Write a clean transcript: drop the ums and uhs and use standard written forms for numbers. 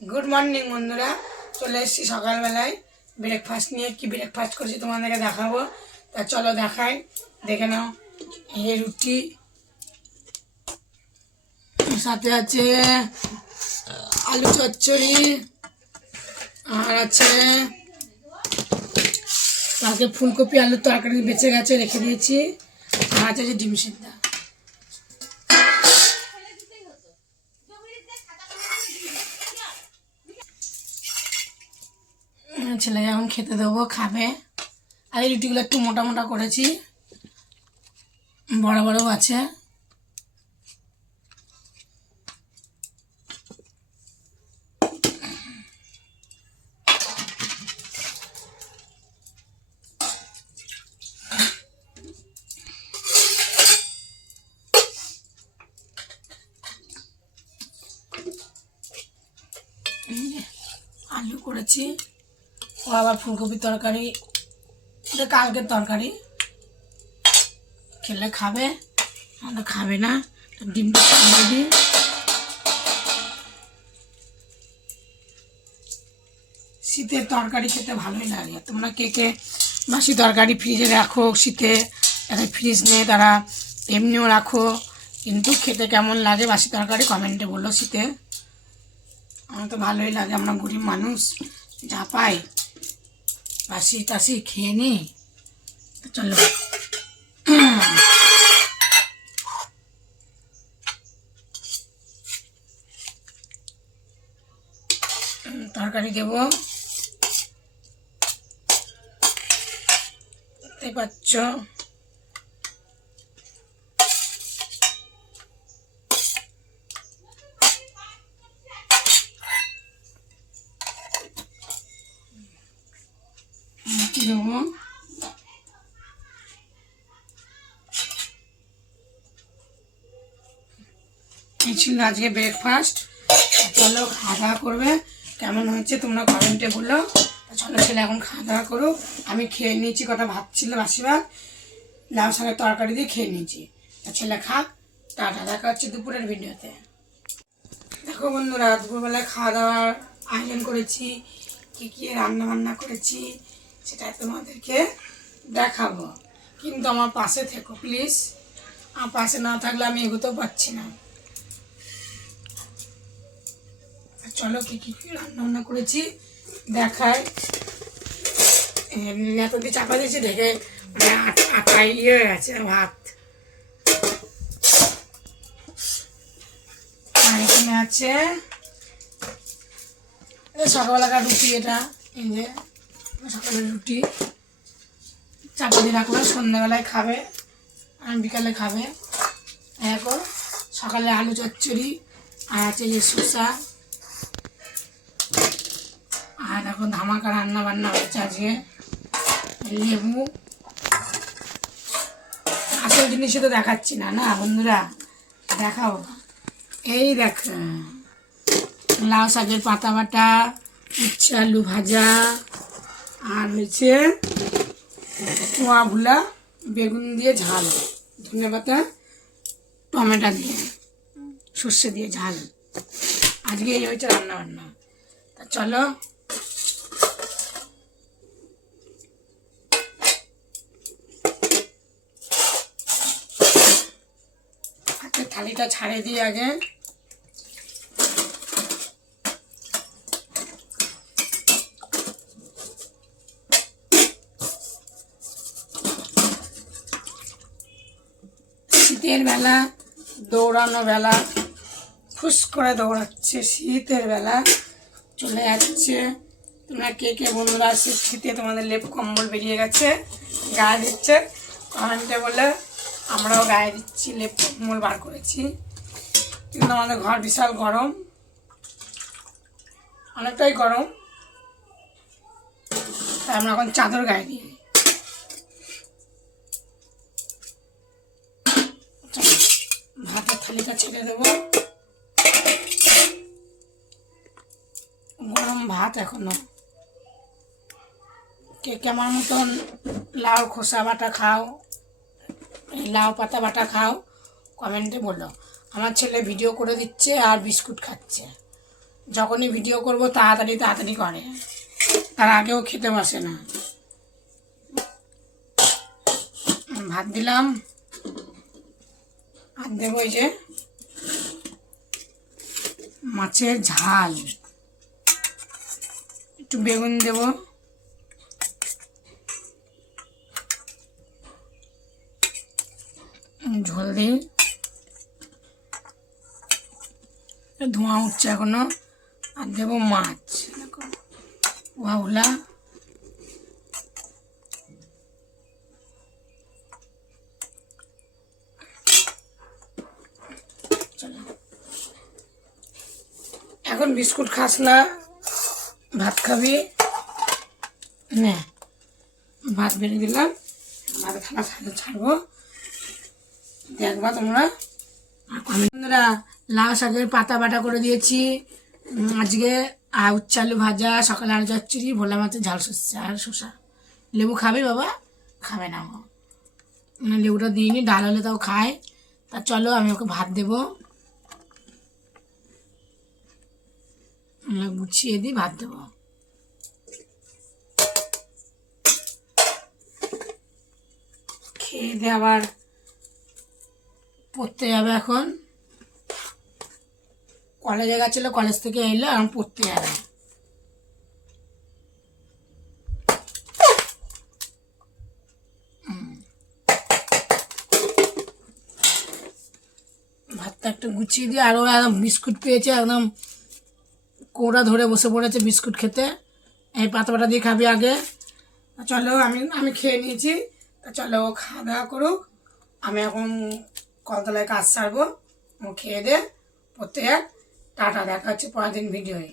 Good morning বন্ধুরা, চলে এসেছি সকালবেলায় ব্রেকফাস্ট নিয়ে। কি ব্রেকফাস্ট করছি তোমাদেরকে দেখাবো, তা চলো দেখাই, দেখে নাও। এই রুটি, সাথে আছে আলু চচ্চড়ি, আর আছে তাকে ফুলকপি আলুর তরকারি বেঁচে গেছে, রেখে দিয়েছি, আর আছে যে ডিম সিদ্ধা। ছেলেকে এখন খেতে দেবো, খাবে। আর এই রুটিগুলো একটু মোটা মোটা করেছি, বড় বড়ও আছে। আলু করেছি, ও আবার ফুলকপির তরকারি, এটা কালকের তরকারি, খেলে খাবে, আমাদের খাবে না। ডিমটা দিয়ে দিই। শীতের তরকারি খেতে ভালোই লাগে। তোমরা কে কে বাসি তরকারি ফ্রিজে রাখো? শীতে যাদের ফ্রিজ নেই তারা এমনিও রাখো, কিন্তু খেতে কেমন লাগে বাসি তরকারি কমেন্টে বলো। শীতে আমার তো ভালোই লাগে, আমরা গরিব মানুষ, যা পাই বাসি টাসি খেয়ে নিই। চলো তরকারি দেবো, দেখতে পাচ্ছ। দেবো এই ছিল আজকে ব্রেকফাস্ট। চলো খাওয়া দাওয়া করবে, কেমন হয়েছে তোমরা কমেন্টে বলো। চলো ছেলে এখন খাওয়া দাওয়া করো। আমি খেয়ে নিয়েছি, কটা ভাত ছিল বাসি ভাত, লাউ শাকের তরকারি দিয়ে খেয়ে নিয়েছি। ছেলে খাক, টাটা, দেখা হচ্ছে দুপুরের ভিডিওতে। দেখো বন্ধুরা, দুপুরবেলায় খাওয়া দাওয়ার আয়োজন করেছি, কী কী রান্না বান্না করেছি সেটা তোমাদেরকে দেখাবো, কিন্তু আমার পাশে থেকো প্লিজ। আমার পাশে না থাকলে আমি এগোতেও পারছি না। চলো কী কী রান্না বান্না করেছি দেখায়। এত দিয়ে চাপা দিয়েছি, দেখে আটা ইয়ে হয়ে গেছে ভাত। আর এখানে আছে সকালবেলাকার রুটি, এটা এই যে সকালের রুটি চাপা দিয়ে রাখলো, সন্ধ্যাবেলায় খাবে আর বিকালে খাবে। এখন সকালে আলু চচ্চড়ি, আর আছে যে শসা, আর এখন ধামাকা রান্না বান্না হচ্ছে আজকে, লেবু। আসল জিনিসই তো দেখাচ্ছি না, না বন্ধুরা, দেখাও। এই দেখ, লাউ শাকের পাতা বাটা, উচ্ছে আলু ভাজা, আর হচ্ছে পোয়া ভুলা বেগুন দিয়ে ঝাল, ধনে পাতা টমেটো দিয়ে সর্ষে দিয়ে ঝাল। আজকে এই হয়েছে রান্না বান্না। তা চলো থালিটা ছাড়ে দিই আগে। শীতের বেলা দৌড়ানো বেলা, ফুস করে দৌড়াচ্ছে, শীতের বেলা চলে যাচ্ছে। তোমরা কে কে বন্ধুরা শীতে তোমাদের লেপ কম্বল বেরিয়ে গেছে, গায়ে দিচ্ছে কমেন্টে বলে। আমরাও গায়ে দিচ্ছি, লেপ কম্বল বার করেছি, কিন্তু আমাদের ঘর বিশাল গরম, অনেকটাই গরম, তাই আমরা এখন চাদর গায়ে দিই। ভাতের থালিটা ছেড়ে দেবো, গরম ভাত এখনো। কে কেমন মতন লাউ খোসা বাটা খাও, লাউ পাতা বাটা খাও কমেন্টে বলো। আমার ছেলে ভিডিও করে দিচ্ছে আর বিস্কুট খাচ্ছে, যখনই ভিডিও করব তাড়াতাড়ি তাড়াতাড়ি করে, তার আগেও খেতে বসে না। ভাত দিলাম, আর দেবো এই যে মাছের ঝাল, একটু বেগুন দেব, ঝোল দিই, ধোঁয়া উঠছে এখনো। আর দেবো মাছ, ওগুলা এখন বিস্কুট খাস না, ভাত খাবি না? ভাত বেড়ে দিলাম, ভাত খানা ছাড়বো, দেখবা তোমরা। বন্ধুরা লাউ শাকের পাতা বাটা করে দিয়েছি আজকে, আর উচ্ছে আলু ভাজা, সকালে আলু চচ্চড়ি, ভোলা মাছের ঝাল সর্ষে আর শসা। লেবু খাবে বাবা? খাবে না, মানে লেবুটা দিইনি, ডাল হলে তাও খায়। তা চলো আমি ওকে ভাত দেবো, গুছিয়ে দিই, ভাত দেবো। খেয়ে দিয়ে আবার পড়তে যাবে, এখন কলেজে গেছিলো, কলেজ থেকে এলো, এখন পড়তে যাবে। ভাতটা একটু গুছিয়ে দিয়ে, আরও একদম বিস্কুট পেয়েছে, একদম কোড়া ধরে বসে পড়েছে বিস্কুট খেতে। এই পাতা বাটা দিয়ে খাবি আগে। চলো আমি খেয়ে নিয়েছি, চলো ও খাওয়া দাওয়া করুক, আমি এখন কলতলায় কাজ সারবো। ও খেয়ে দে পড়তে যাক। টাটা, দেখা হচ্ছে পরের দিন ভিডিওয়ে।